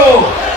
Bravo!